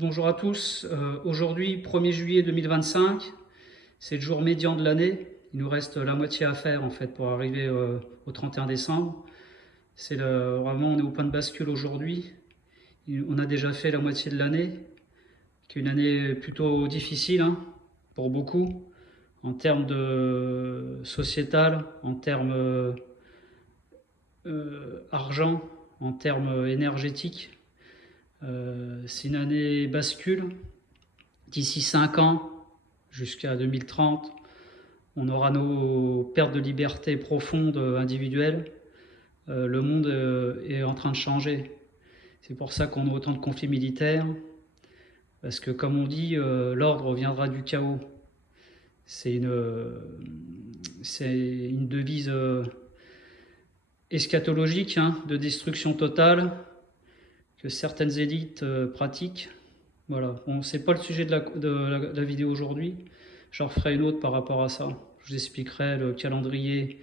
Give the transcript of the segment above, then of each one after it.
Bonjour à tous, aujourd'hui 1er juillet 2025, c'est le jour médian de l'année, il nous reste la moitié à faire en fait pour arriver au 31 décembre. Vraiment on est au point de bascule aujourd'hui, on a déjà fait la moitié de l'année, qui est une année plutôt difficile hein, pour beaucoup, en termes de sociétal, en termes argent, en termes énergétiques. C'est une année bascule. D'ici 5 ans, jusqu'à 2030, on aura nos pertes de liberté profondes individuelles. Le monde est en train de changer. C'est pour ça qu'on a autant de conflits militaires. Parce que comme on dit, l'ordre viendra du chaos. C'est une devise eschatologique hein, de destruction totale que certaines élites pratiquent. Voilà, bon, c'est pas le sujet de la vidéo aujourd'hui. J'en referai une autre par rapport à ça. Je vous expliquerai le calendrier,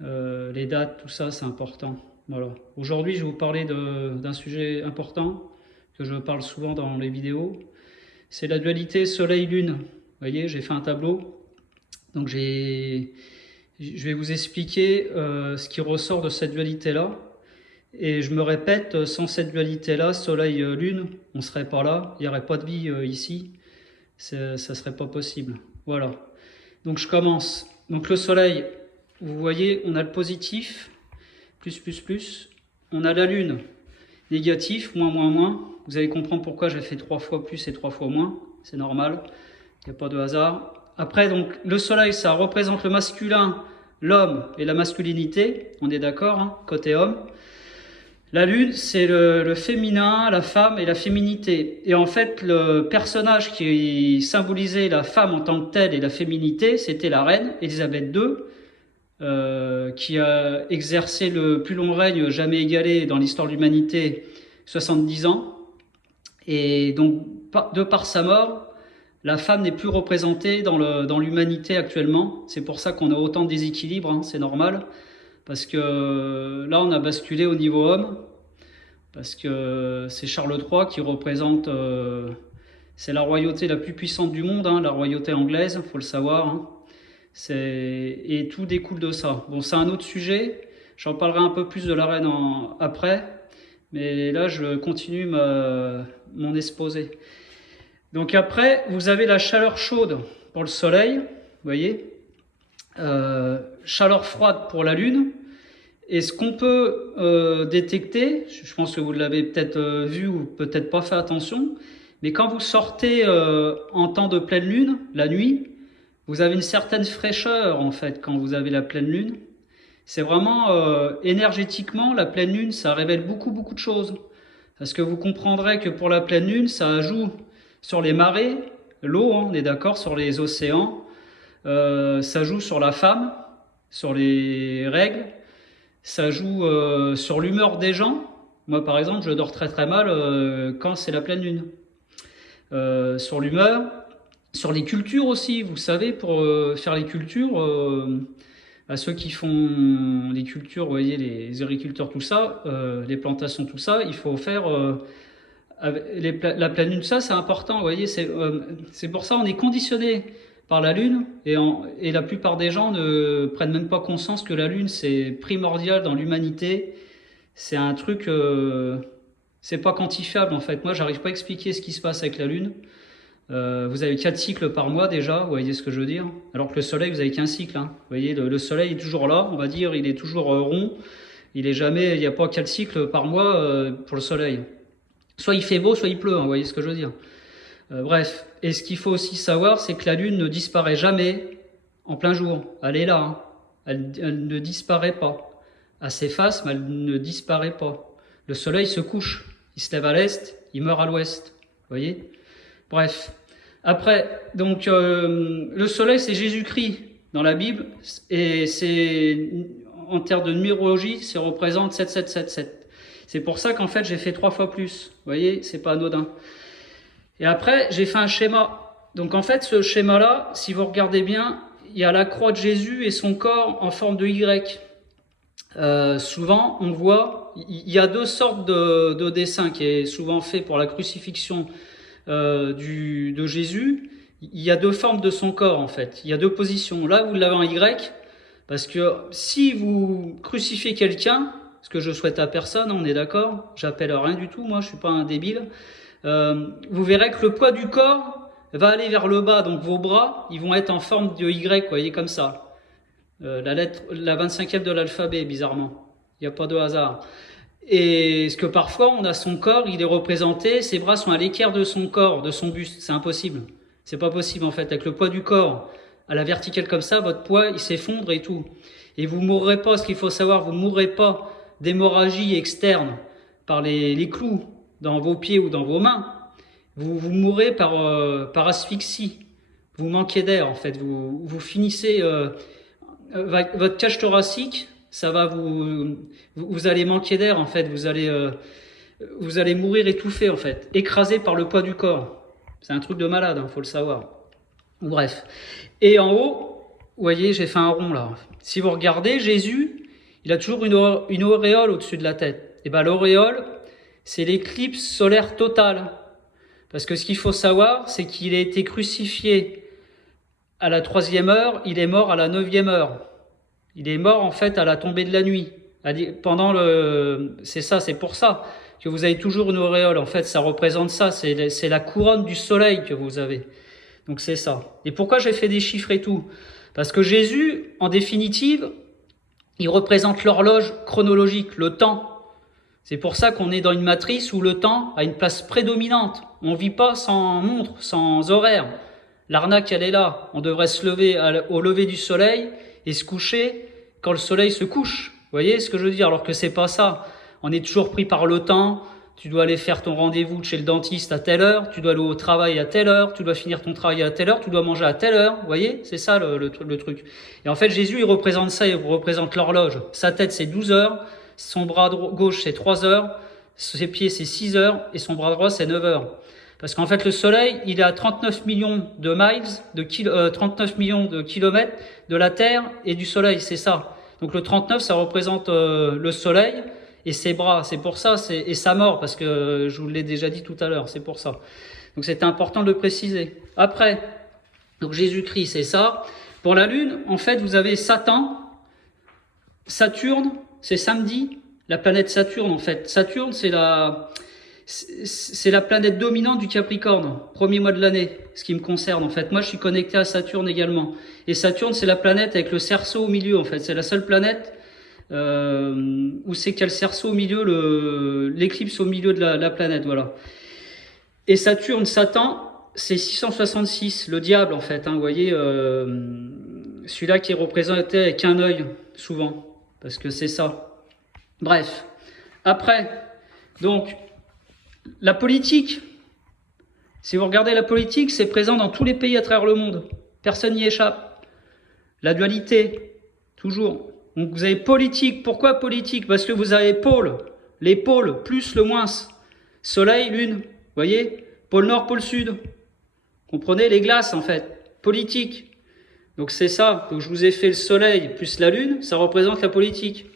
les dates, tout ça, c'est important. Voilà. Aujourd'hui, je vais vous parler d'un sujet important que je parle souvent dans les vidéos. C'est la dualité Soleil-Lune. Vous voyez, j'ai fait un tableau. Donc je vais vous expliquer ce qui ressort de cette dualité-là. Et je me répète, sans cette dualité-là, Soleil-Lune, on ne serait pas là, il n'y aurait pas de vie ici, ça ne serait pas possible. Voilà. Donc je commence. Donc le Soleil, vous voyez, on a le positif, plus, on a la Lune, négatif, moins. Vous allez comprendre pourquoi j'ai fait 3 fois plus et 3 fois moins, c'est normal, il n'y a pas de hasard. Après, donc le Soleil, ça représente le masculin, l'homme et la masculinité, on est d'accord, hein, côté homme. La Lune, c'est le féminin, la femme et la féminité. Et en fait, le personnage qui symbolisait la femme en tant que telle et la féminité, c'était la reine Élisabeth II, qui a exercé le plus long règne jamais égalé dans l'histoire de l'humanité, 70 ans. Et donc, de par sa mort, la femme n'est plus représentée dans l'humanité actuellement. C'est pour ça qu'on a autant de déséquilibre, hein, c'est normal. Parce que là, on a basculé au niveau homme, parce que c'est Charles III qui représente, c'est la royauté la plus puissante du monde, hein, la royauté anglaise, il faut le savoir. Hein. Et tout découle de ça. Bon, c'est un autre sujet, j'en parlerai un peu plus de la reine après, mais là, je continue mon exposé. Donc après, vous avez la chaleur chaude pour le soleil, vous voyez, chaleur froide pour la Lune. Et ce qu'on peut détecter, je pense que vous l'avez peut-être vu ou peut-être pas fait attention, mais quand vous sortez en temps de pleine lune, la nuit, vous avez une certaine fraîcheur en fait quand vous avez la pleine lune. C'est vraiment énergétiquement, la pleine lune, ça révèle beaucoup de choses. Parce que vous comprendrez que pour la pleine lune, ça joue sur les marées, l'eau, hein, on est d'accord, sur les océans, ça joue sur la femme, sur les règles, ça joue sur l'humeur des gens. Moi, par exemple, je dors très mal quand c'est la pleine lune. Sur l'humeur, sur les cultures aussi, vous savez, pour faire les cultures, à ceux qui font les cultures, vous voyez, les agriculteurs, tout ça, les plantations, tout ça, il faut faire la pleine lune, ça c'est important, vous voyez, c'est pour ça on est conditionné par la Lune, et la plupart des gens ne prennent même pas conscience que la Lune c'est primordial dans l'humanité. C'est un truc, c'est pas quantifiable en fait. Moi j'arrive pas à expliquer ce qui se passe avec la Lune. Vous avez 4 cycles par mois déjà, vous voyez ce que je veux dire. Alors que le Soleil, vous avez qu'un cycle. Hein. Vous voyez, le Soleil est toujours là, on va dire, il est toujours rond. Il n'y a pas 4 cycles par mois pour le Soleil. Soit il fait beau, soit il pleut, hein, vous voyez ce que je veux dire. Bref, et ce qu'il faut aussi savoir, c'est que la Lune ne disparaît jamais en plein jour. Elle est là, hein. Elle ne disparaît pas. Elle s'efface, mais elle ne disparaît pas. Le Soleil se couche, il se lève à l'est, il meurt à l'ouest. Vous voyez ? Bref. Après, donc, le Soleil, c'est Jésus-Christ dans la Bible, et c'est, en termes de numérologie, ça représente 7777. C'est pour ça qu'en fait, j'ai fait 3 fois plus. Vous voyez, c'est pas anodin. Et après, j'ai fait un schéma. Donc en fait, ce schéma-là, si vous regardez bien, il y a la croix de Jésus et son corps en forme de Y. Souvent, on voit, il y a 2 sortes de dessins qui est souvent fait pour la crucifixion de Jésus, il y a deux formes de son corps en fait. Il y a deux positions. Là, vous l'avez en Y, parce que si vous crucifiez quelqu'un, ce que je souhaite à personne, on est d'accord, j'appelle à rien du tout, moi je suis pas un débile, vous verrez que le poids du corps va aller vers le bas, donc vos bras, ils vont être en forme de Y, vous voyez, comme ça. La 25e de l'alphabet, bizarrement. Il n'y a pas de hasard. Et ce que parfois, on a son corps, il est représenté, ses bras sont à l'équerre de son corps, de son buste. C'est impossible. C'est pas possible, en fait. Avec le poids du corps, à la verticale comme ça, votre poids, il s'effondre et tout. Et vous mourrez pas, ce qu'il faut savoir, vous mourrez pas d'hémorragie externe par les clous dans vos pieds ou dans vos mains. Vous mourrez par asphyxie. Vous manquez d'air, en fait. Vous finissez... votre cage thoracique, ça va vous allez manquer d'air en fait, vous allez mourir étouffé en fait, écrasé par le poids du corps. C'est un truc de malade, hein, faut le savoir. Bref. Et en haut, vous voyez, j'ai fait un rond là. Si vous regardez, Jésus, il a toujours une auréole au-dessus de la tête. Et ben l'auréole, c'est l'éclipse solaire totale. Parce que ce qu'il faut savoir, c'est qu'il a été crucifié à la 3e heure, il est mort à la 9e heure. Il est mort en fait à la tombée de la nuit. C'est pour ça que vous avez toujours une auréole. En fait, ça représente ça. C'est la couronne du soleil que vous avez. Donc c'est ça. Et pourquoi j'ai fait des chiffres et tout? Parce que Jésus, en définitive, il représente l'horloge chronologique, le temps. C'est pour ça qu'on est dans une matrice où le temps a une place prédominante. On ne vit pas sans montre, sans horaire. L'arnaque, elle est là. On devrait se lever au lever du soleil et se coucher quand le soleil se couche. Vous voyez ce que je veux dire? Alors que c'est pas ça. On est toujours pris par le temps. Tu dois aller faire ton rendez-vous chez le dentiste à telle heure. Tu dois aller au travail à telle heure. Tu dois finir ton travail à telle heure. Tu dois manger à telle heure. Vous voyez? C'est ça le truc. Et en fait, Jésus, il représente ça. Il représente l'horloge. Sa tête, c'est 12 heures. Son bras gauche, c'est 3 heures. Ses pieds, c'est 6 heures. Et son bras droit, c'est 9 heures. Parce qu'en fait, le Soleil, il est à 39 millions de miles, 39 millions de kilomètres de la Terre et du Soleil, c'est ça. Donc le 39, ça représente le Soleil et ses bras, c'est pour ça, et sa mort, parce que je vous l'ai déjà dit tout à l'heure, c'est pour ça. Donc c'était important de le préciser. Après, donc Jésus-Christ, c'est ça. Pour la Lune, en fait, vous avez Satan, Saturne, c'est samedi, la planète Saturne, en fait. Saturne, c'est la planète dominante du Capricorne, premier mois de l'année, ce qui me concerne en fait. Moi je suis connecté à Saturne également. Et Saturne c'est la planète avec le cerceau au milieu en fait. C'est la seule planète où c'est qu'il y a le cerceau au milieu, l'éclipse au milieu de la planète, voilà. Et Saturne, Satan, c'est 666, le diable en fait. Vous voyez, celui-là qui est représenté avec un œil souvent, parce que c'est ça. Bref, après, donc... La politique, si vous regardez la politique, c'est présent dans tous les pays à travers le monde. Personne n'y échappe. La dualité, toujours. Donc vous avez politique. Pourquoi politique? Parce que vous avez pôle. Les pôles, plus le moins. Soleil, lune. Vous voyez? Pôle nord, pôle sud. Comprenez? Les glaces, en fait. Politique. Donc c'est ça. Donc je vous ai fait le soleil plus la lune. Ça représente la politique.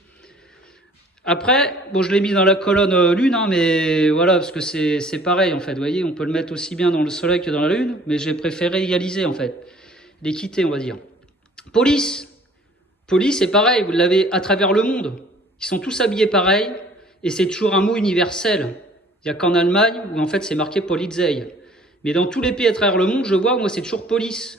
Après, bon, je l'ai mis dans la colonne lune, hein, mais voilà, parce que c'est pareil, en fait, vous voyez, on peut le mettre aussi bien dans le soleil que dans la lune, mais j'ai préféré égaliser, en fait, l'équité, on va dire. Police, c'est pareil, vous l'avez à travers le monde, ils sont tous habillés pareil, et c'est toujours un mot universel. Il n'y a qu'en Allemagne, où en fait c'est marqué Polizei. Mais dans tous les pays à travers le monde, je vois, moi, c'est toujours police.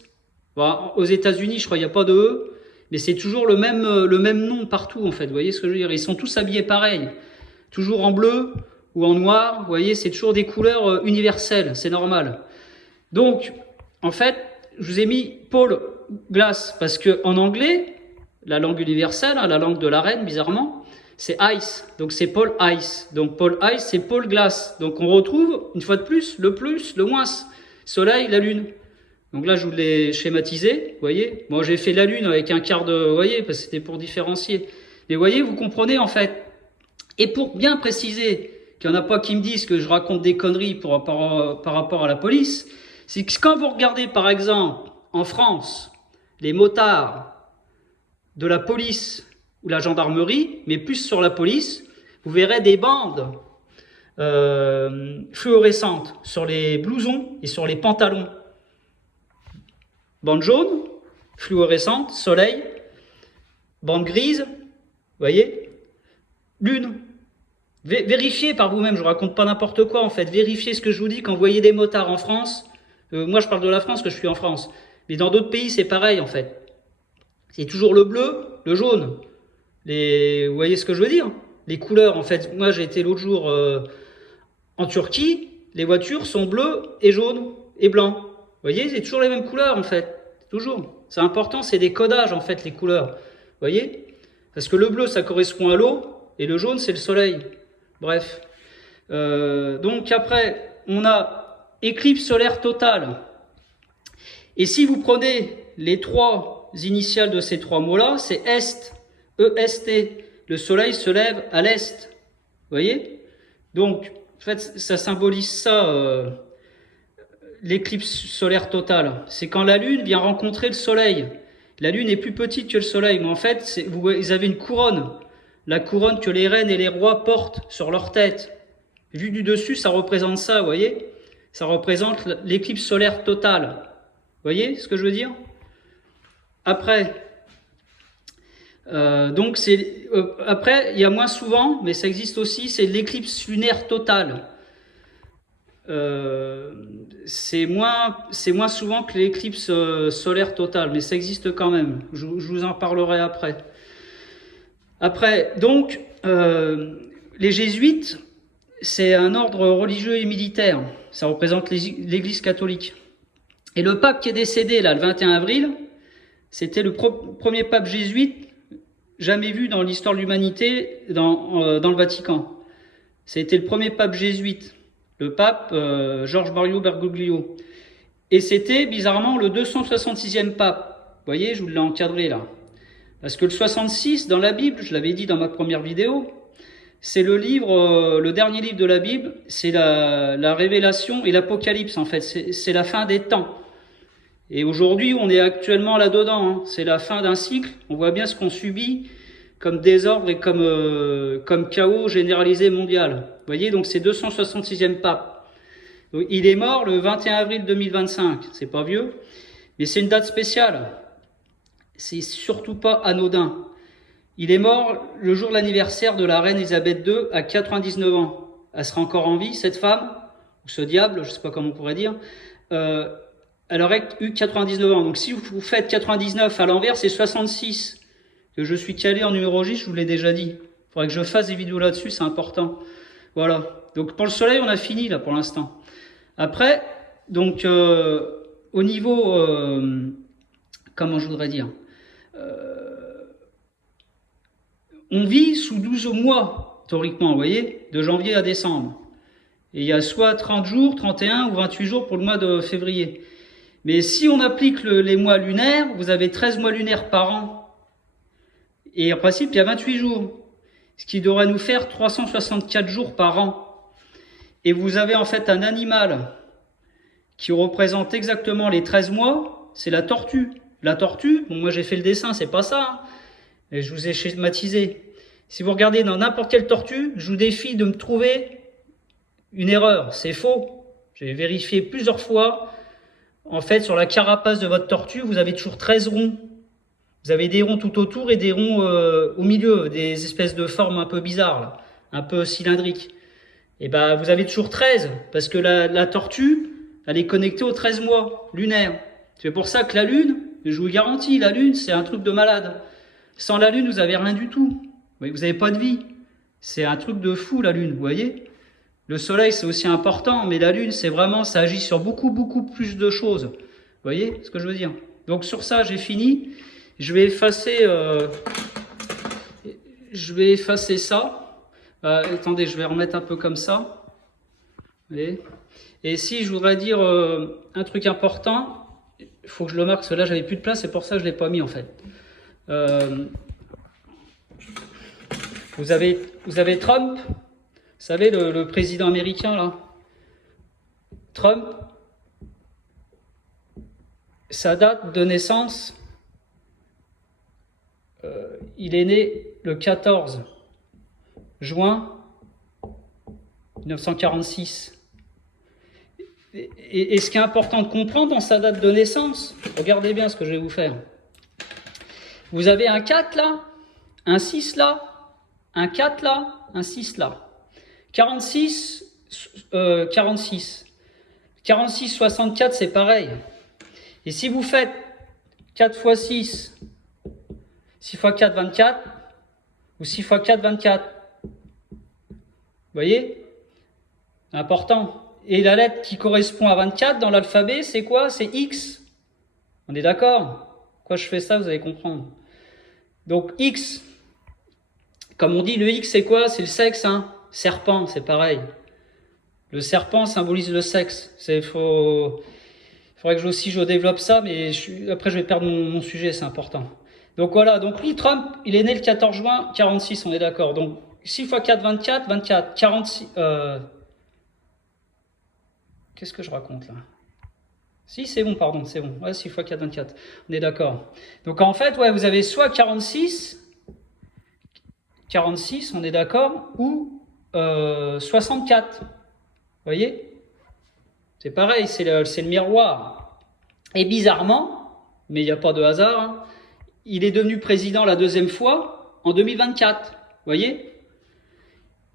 Bon, aux États-Unis, je crois, il n'y a pas de E. Mais c'est toujours le même nom partout, en fait. Vous voyez ce que je veux dire? Ils sont tous habillés pareil. Toujours en bleu ou en noir. Vous voyez, c'est toujours des couleurs universelles. C'est normal. Donc, en fait, je vous ai mis pôle glace. Parce que en anglais, la langue universelle, hein, la langue de la reine, bizarrement, c'est ice. Donc, c'est pôle ice. Donc, pôle ice, c'est pôle glace. Donc, on retrouve, une fois de plus, le moins. Soleil, la lune. Donc là, je vous l'ai schématisé, vous voyez. Bon, j'ai fait la lune avec un quart de, vous voyez, parce que c'était pour différencier. Mais vous voyez, vous comprenez en fait. Et pour bien préciser qu'il n'y en a pas qui me disent que je raconte des conneries par rapport à la police, c'est que quand vous regardez par exemple en France les motards de la police ou la gendarmerie, mais plus sur la police, vous verrez des bandes fluorescentes sur les blousons et sur les pantalons. Bande jaune, fluorescente, soleil, bande grise, vous voyez, lune. Vérifiez par vous-même, je ne raconte pas n'importe quoi en fait, vérifiez ce que je vous dis quand vous voyez des motards en France. Moi je parle de la France, que je suis en France, mais dans d'autres pays c'est pareil en fait. C'est toujours le bleu, le jaune. Vous voyez ce que je veux dire? Les couleurs en fait, moi j'ai été l'autre jour en Turquie, les voitures sont bleues et jaunes et blancs. Vous voyez, c'est toujours les mêmes couleurs en fait, toujours. C'est important, c'est des codages en fait les couleurs. Vous voyez? Parce que le bleu ça correspond à l'eau et le jaune c'est le soleil. Bref. Donc après, on a éclipse solaire totale. Et si vous prenez les trois initiales de ces trois mots-là, c'est Est, E-S-T. Le soleil se lève à l'Est. Vous voyez? Donc, en fait, ça symbolise ça, l'éclipse solaire totale. C'est quand la Lune vient rencontrer le Soleil. La Lune est plus petite que le Soleil, mais en fait, vous avez une couronne. La couronne que les reines et les rois portent sur leur tête. Vu du dessus, ça représente ça, vous voyez? Ça représente l'éclipse solaire totale. Vous voyez ce que je veux dire? Après, après, il y a moins souvent, mais ça existe aussi, c'est l'éclipse lunaire totale. C'est moins souvent que l'éclipse solaire totale, mais ça existe quand même. Je vous en parlerai après. Après, donc, les jésuites, c'est un ordre religieux et militaire. Ça représente l'Église catholique. Et le pape qui est décédé, là, le 21 avril, c'était le premier pape jésuite jamais vu dans l'histoire de l'humanité dans le Vatican. C'était le premier pape jésuite, le pape Georges Mario Bergoglio. Et c'était, bizarrement, le 266e pape. Vous voyez, je vous l'ai encadré, là. Parce que le 66, dans la Bible, je l'avais dit dans ma première vidéo, c'est le dernier livre de la Bible, c'est la Révélation et l'Apocalypse, en fait. C'est la fin des temps. Et aujourd'hui, on est actuellement là-dedans. Hein. C'est la fin d'un cycle. On voit bien ce qu'on subit comme désordre et comme chaos généralisé mondial. Vous voyez, donc c'est 266e pape. Donc, il est mort le 21 avril 2025. C'est pas vieux, mais c'est une date spéciale. C'est surtout pas anodin. Il est mort le jour de l'anniversaire de la reine Elisabeth II à 99 ans. Elle sera encore en vie, cette femme, ou ce diable, je sais pas comment on pourrait dire. Elle aurait eu 99 ans. Donc si vous faites 99 à l'envers, c'est 66. Que je suis calé en numérologie, je vous l'ai déjà dit. Il faudrait que je fasse des vidéos là-dessus, c'est important. Voilà. Donc pour le soleil, on a fini là pour l'instant. Après, donc au niveau, comment je voudrais dire, on vit sous 12 mois, théoriquement, vous voyez, de janvier à décembre. Et il y a soit 30 jours, 31 ou 28 jours pour le mois de février. Mais si on applique les mois lunaires, vous avez 13 mois lunaires par an. Et en principe, il y a 28 jours. Ce qui devrait nous faire 364 jours par an. Et vous avez en fait un animal qui représente exactement les 13 mois, c'est la tortue. La tortue, bon moi j'ai fait le dessin, c'est pas ça, hein, et je vous ai schématisé. Si vous regardez dans n'importe quelle tortue, je vous défie de me trouver une erreur, c'est faux. J'ai vérifié plusieurs fois. En fait, sur la carapace de votre tortue, vous avez toujours 13 ronds. Vous avez des ronds tout autour et des ronds au milieu, des espèces de formes un peu bizarres, là, un peu cylindriques. Et ben, vous avez toujours 13, parce que la tortue, elle est connectée aux 13 mois lunaires. C'est pour ça que la Lune, je vous le garantis, la Lune, c'est un truc de malade. Sans la Lune, vous n'avez rien du tout. Vous n'avez pas de vie. C'est un truc de fou, la Lune, vous voyez? Le Soleil, c'est aussi important, mais la Lune, c'est vraiment, ça agit sur beaucoup, beaucoup plus de choses. Vous voyez ce que je veux dire? Donc sur ça, j'ai fini. Je vais effacer ça. Attendez, je vais remettre un peu comme ça. Vous voyez? Et si je voudrais dire un truc important, il faut que je le marque, parce que là, j'avais plus de place, c'est pour ça que je ne l'ai pas mis, en fait. Vous avez Trump, vous savez, le président américain, là. Trump, sa date de naissance, il est né le 14 juin 1946. Et ce qui est important de comprendre dans sa date de naissance, regardez bien ce que je vais vous faire. Vous avez un 4 là, un 6 là, un 4 là, un 6 là. 46, 64, c'est pareil. Et si vous faites 4 fois 6, 6 fois 4, 24, ou 6 fois 4, 24. Vous voyez? C'est important. Et la lettre qui correspond à 24 dans l'alphabet, c'est quoi? C'est X. On est d'accord? Pourquoi je fais ça, vous allez comprendre. Donc X, comme on dit, le X c'est quoi? C'est le sexe, hein? Serpent, c'est pareil. Le serpent symbolise le sexe. Faudrait que je développe ça, mais après je vais perdre mon sujet, c'est important. Donc voilà, donc lui, Trump, il est né le 14 juin 46, on est d'accord. Donc 6 fois 4, 24, 24, 46... Qu'est-ce que je raconte là? Si, c'est bon, pardon, c'est bon. Ouais, 6 fois 4, 24. On est d'accord. Donc en fait, ouais, vous avez soit 46, on est d'accord, ou 64. Vous voyez? C'est pareil, c'est le miroir. Et bizarrement, mais il n'y a pas de hasard, hein, il est devenu président la deuxième fois en 2024. Vous voyez?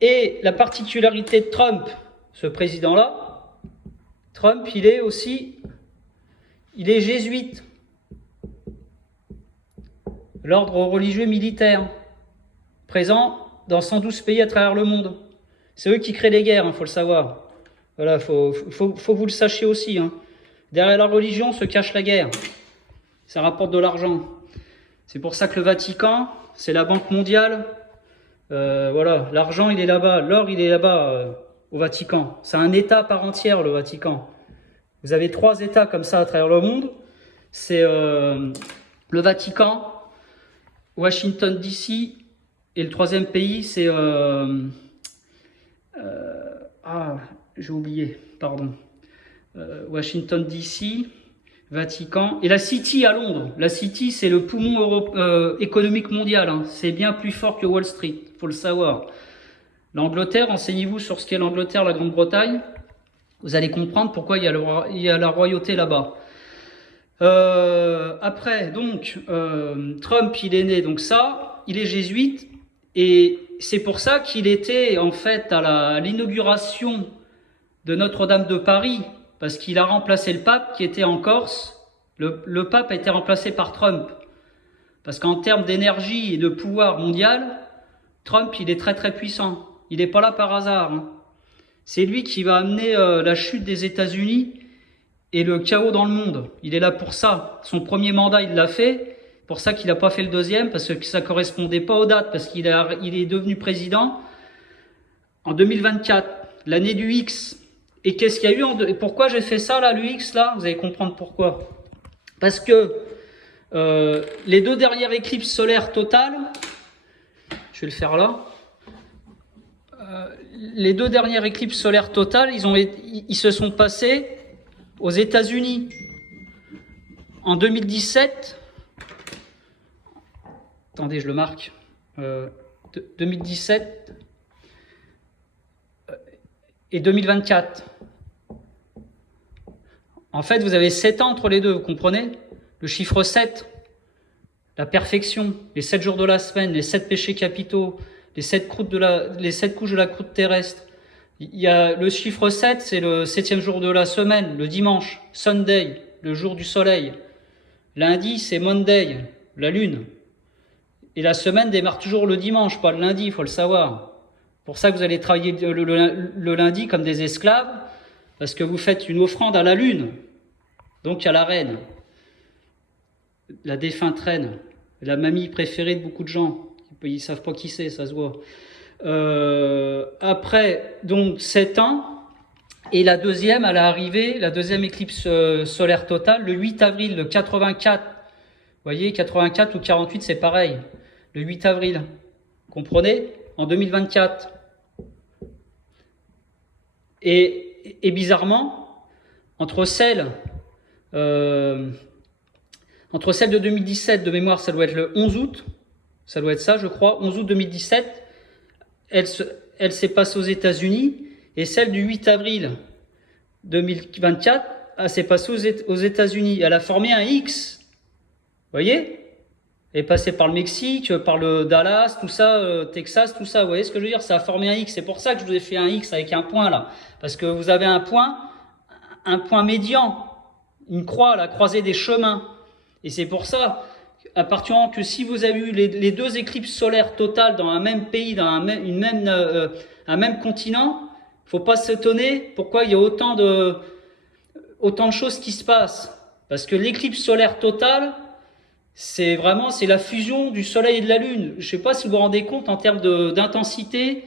Et la particularité de Trump, ce président-là, Trump, il est jésuite. L'ordre religieux militaire, présent dans 112 pays à travers le monde. C'est eux qui créent les guerres, faut le savoir. Voilà, faut que vous le sachiez aussi. Hein. Derrière la religion se cache la guerre. Ça rapporte de l'argent. C'est pour ça que le Vatican, c'est la Banque mondiale. Voilà, l'argent, il est là-bas. L'or, il est là-bas. Au Vatican. C'est un État à part entière, le Vatican. Vous avez 3 États comme ça à travers le monde. C'est le Vatican, Washington DC, et le 3e pays, c'est... j'ai oublié, pardon. Washington DC, Vatican, et la City à Londres. La City, c'est le poumon économique mondial. Hein. C'est bien plus fort que Wall Street, il faut le savoir. L'Angleterre, renseignez-vous sur ce qu'est l'Angleterre, la Grande-Bretagne. Vous allez comprendre pourquoi il y a la royauté là-bas. Après, donc, Trump, il est né, donc ça, il est jésuite, et c'est pour ça qu'il était, en fait, à l'inauguration de Notre-Dame de Paris, parce qu'il a remplacé le pape qui était en Corse. Le pape a été remplacé par Trump. Parce qu'en termes d'énergie et de pouvoir mondial, Trump, il est très très puissant. Il n'est pas là par hasard. Hein. C'est lui qui va amener la chute des États-Unis et le chaos dans le monde. Il est là pour ça. Son premier mandat, il l'a fait. Pour ça qu'il n'a pas fait le deuxième, parce que ça ne correspondait pas aux dates, parce qu'il est devenu président en 2024, l'année du X. Et qu'est-ce qu'il y a eu et pourquoi j'ai fait ça, là, le X, là? Vous allez comprendre pourquoi. Parce que les 2 dernières éclipses solaires totales, je vais le faire là, les 2 dernières éclipses solaires totales, ils se sont passées aux États-Unis en 2017. Attendez, je le marque. 2017 et 2024. En fait, vous avez 7 ans entre les deux, vous comprenez? Le chiffre 7, la perfection, les 7 jours de la semaine, les 7 péchés capitaux, les 7 couches de la croûte terrestre. Il y a le chiffre 7, c'est le 7e jour de la semaine, le dimanche, Sunday, le jour du soleil. Lundi, c'est Monday, la lune. Et la semaine démarre toujours le dimanche, pas le lundi, il faut le savoir. Pour ça que vous allez travailler le lundi comme des esclaves, parce que vous faites une offrande à la lune, donc à la reine, la défunte reine, la mamie préférée de beaucoup de gens. Ils ne savent pas qui c'est, ça se voit. Après, donc, 7 ans, et la deuxième, elle est arrivée, la deuxième éclipse solaire totale, le 8 avril, le 84. Vous voyez, 84 ou 48, c'est pareil. Le 8 avril, comprenez? En 2024. Et bizarrement, entre celle de 2017, de mémoire, ça doit être le 11 août, ça, je crois, 11 août 2017, elle s'est passée aux États-Unis, Et celle du 8 avril 2024, s'est passée aux États-Unis. Elle a formé un X. Vous voyez? Elle est passée par le Mexique, par le Dallas, tout ça, Texas, tout ça. Vous voyez ce que je veux dire? Ça a formé un X. C'est pour ça que je vous ai fait un X avec un point là. Parce que vous avez un point médian. Une croix, la croisée des chemins. Et c'est pour ça, à partir du moment que si vous avez eu les deux éclipses solaires totales dans un même pays, dans un même continent, faut pas s'étonner pourquoi il y a autant de choses qui se passent. Parce que l'éclipse solaire totale, c'est la fusion du soleil et de la lune. Je sais pas si vous vous rendez compte en termes d'intensité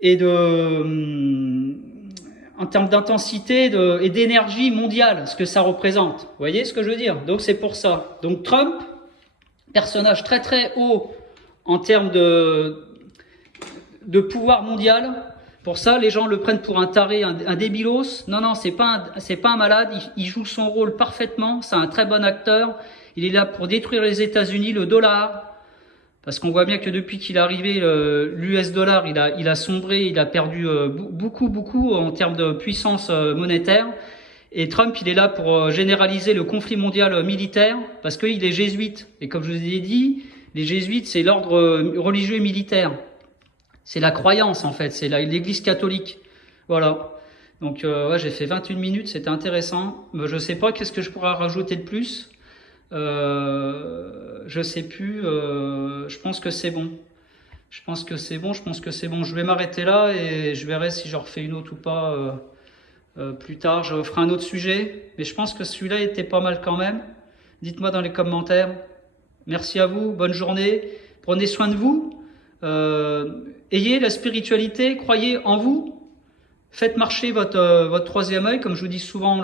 et et d'énergie mondiale, ce que ça représente. Vous voyez ce que je veux dire? Donc c'est pour ça. Donc Trump, personnage très très haut en termes de pouvoir mondial. Pour ça, les gens le prennent pour un taré, un débilos. Non, c'est pas un malade. Il joue son rôle parfaitement. C'est un très bon acteur. Il est là pour détruire les États-Unis, le dollar. Parce qu'on voit bien que depuis qu'il est arrivé, l'US dollar, il a sombré, il a perdu beaucoup en termes de puissance monétaire. Et Trump, il est là pour généraliser le conflit mondial militaire, parce qu'il est jésuite. Et comme je vous ai dit, les jésuites, c'est l'ordre religieux et militaire. C'est la croyance, en fait. C'est l'église catholique. Voilà. Donc, ouais, j'ai fait 21 minutes, c'était intéressant. Je sais pas qu'est-ce que je pourrais rajouter de plus. Je sais plus. Je pense que c'est bon. Je pense que c'est bon. Je vais m'arrêter là et je verrai si je refais une autre ou pas plus tard. Je ferai un autre sujet. Mais je pense que celui-là était pas mal quand même. Dites-moi dans les commentaires. Merci à vous. Bonne journée. Prenez soin de vous. Ayez la spiritualité. Croyez en vous. Faites marcher votre troisième œil, comme je vous dis souvent,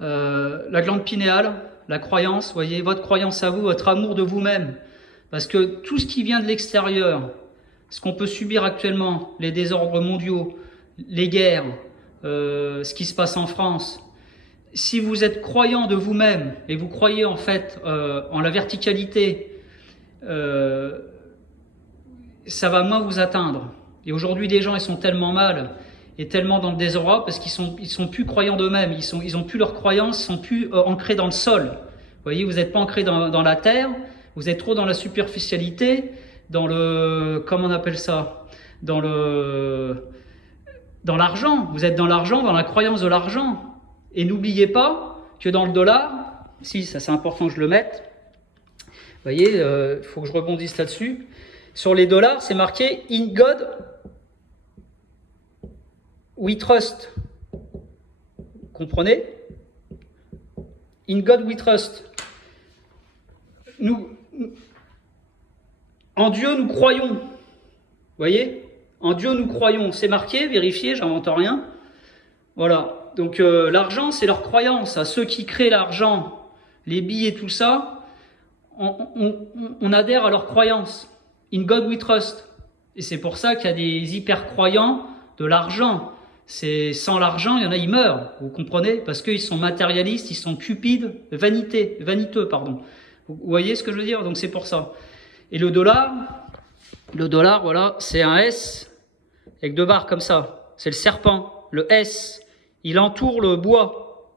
la glande pinéale, la croyance, voyez, votre croyance à vous, votre amour de vous-même. Parce que tout ce qui vient de l'extérieur, ce qu'on peut subir actuellement, les désordres mondiaux, les guerres, ce qui se passe en France, si vous êtes croyant de vous-même et vous croyez en fait en la verticalité, ça va moins vous atteindre. Et aujourd'hui, les gens, ils sont tellement mal et tellement dans le désordre parce qu'ils sont plus croyants d'eux-mêmes. Ils ont plus leur croyance, ils sont plus ancrés dans le sol. Vous voyez, vous n'êtes pas ancrés dans la terre. Vous êtes trop dans la superficialité, dans le, comment on appelle ça, dans l'argent. Vous êtes dans l'argent, dans la croyance de l'argent. Et n'oubliez pas que dans le dollar, si ça c'est important que je le mette. Vous voyez, il faut que je rebondisse là-dessus. Sur les dollars, c'est marqué In God We Trust. Comprenez? In God We Trust. En Dieu, nous croyons. Vous voyez? En Dieu, nous croyons. C'est marqué, vérifiez, j'invente rien. Voilà. Donc, l'argent, c'est leur croyance. À ceux qui créent l'argent, les billets, tout ça, on adhère à leur croyance. In God we trust. Et c'est pour ça qu'il y a des hyper-croyants de l'argent. Sans l'argent, il y en a, ils meurent. Vous comprenez? Parce qu'ils sont matérialistes, ils sont cupides, vaniteux, pardon. Vous voyez ce que je veux dire? Donc c'est pour ça. Et le dollar, voilà, c'est un S avec deux barres comme ça. C'est le serpent, le S. Il entoure le bois.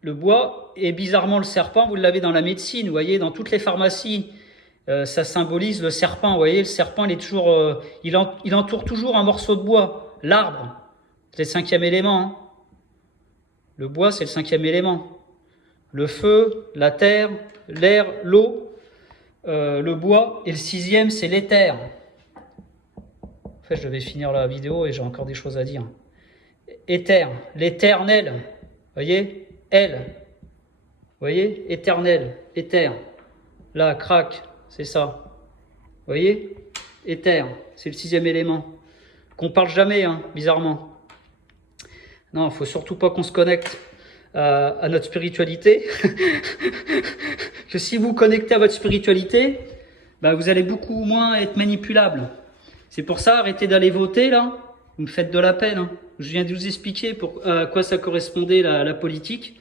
Le bois et bizarrement le serpent, vous l'avez dans la médecine, vous voyez, dans toutes les pharmacies. Ça symbolise le serpent, vous voyez, le serpent, il est toujours, il entoure toujours un morceau de bois. L'arbre, c'est le cinquième élément. Hein. Le bois, c'est le cinquième élément. Le feu, la terre, l'air, l'eau, le bois, et le sixième, c'est l'éther. En fait, je vais finir la vidéo et j'ai encore des choses à dire. Éther, l'éternel, vous voyez, elle, vous voyez, éternel, éther. Là, crac, c'est ça. Vous voyez, éther, c'est le sixième élément. Qu'on parle jamais, hein, bizarrement. Non, il ne faut surtout pas qu'on se connecte à notre spiritualité. Que si vous connectez à votre spiritualité, bah, vous allez beaucoup moins être manipulable. C'est pour ça, arrêtez d'aller voter, là. Vous me faites de la peine. Hein. Je viens de vous expliquer à quoi ça correspondait la politique.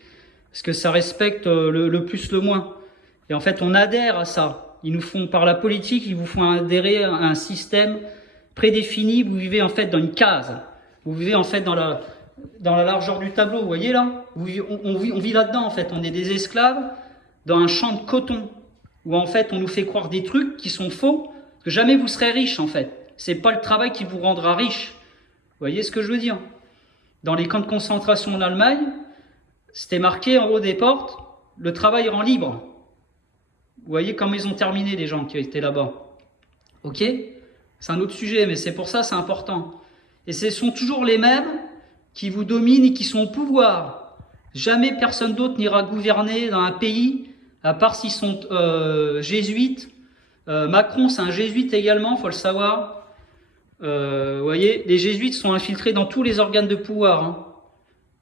Parce que ça respecte le plus, le moins. Et en fait, on adhère à ça. Ils nous font, par la politique, ils vous font adhérer à un système prédéfinie, vous vivez en fait dans une case. Vous vivez en fait dans la largeur du tableau, vous voyez là, on vit là-dedans en fait, on est des esclaves dans un champ de coton, où en fait on nous fait croire des trucs qui sont faux, que jamais vous serez riche en fait. C'est pas le travail qui vous rendra riche. Vous voyez ce que je veux dire? Dans les camps de concentration en Allemagne, c'était marqué en haut des portes, le travail rend libre. Vous voyez comment ils ont terminé les gens qui étaient là-bas. Ok? C'est un autre sujet, mais c'est pour ça c'est important. Et ce sont toujours les mêmes qui vous dominent et qui sont au pouvoir. Jamais personne d'autre n'ira gouverner dans un pays, à part s'ils sont jésuites. Macron, c'est un jésuite également, il faut le savoir. Vous voyez, les jésuites sont infiltrés dans tous les organes de pouvoir. Hein.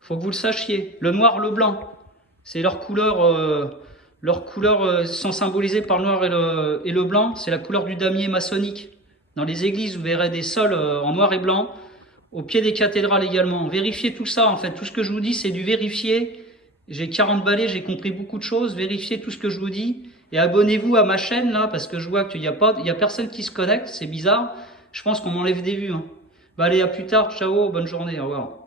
Faut que vous le sachiez. Le noir, le blanc, c'est leur couleur. Leurs couleurs sont symbolisées par le noir et le blanc. C'est la couleur du damier maçonnique. Dans les églises, vous verrez des sols en noir et blanc. Au pied des cathédrales également. Vérifiez tout ça, en fait. Tout ce que je vous dis, c'est du vérifier. J'ai 40 balais, j'ai compris beaucoup de choses. Vérifiez tout ce que je vous dis. Et abonnez-vous à ma chaîne, là, parce que je vois qu'il n'y a personne qui se connecte. C'est bizarre. Je pense qu'on m'enlève des vues. Hein. Bah, allez, à plus tard. Ciao, bonne journée. Au revoir.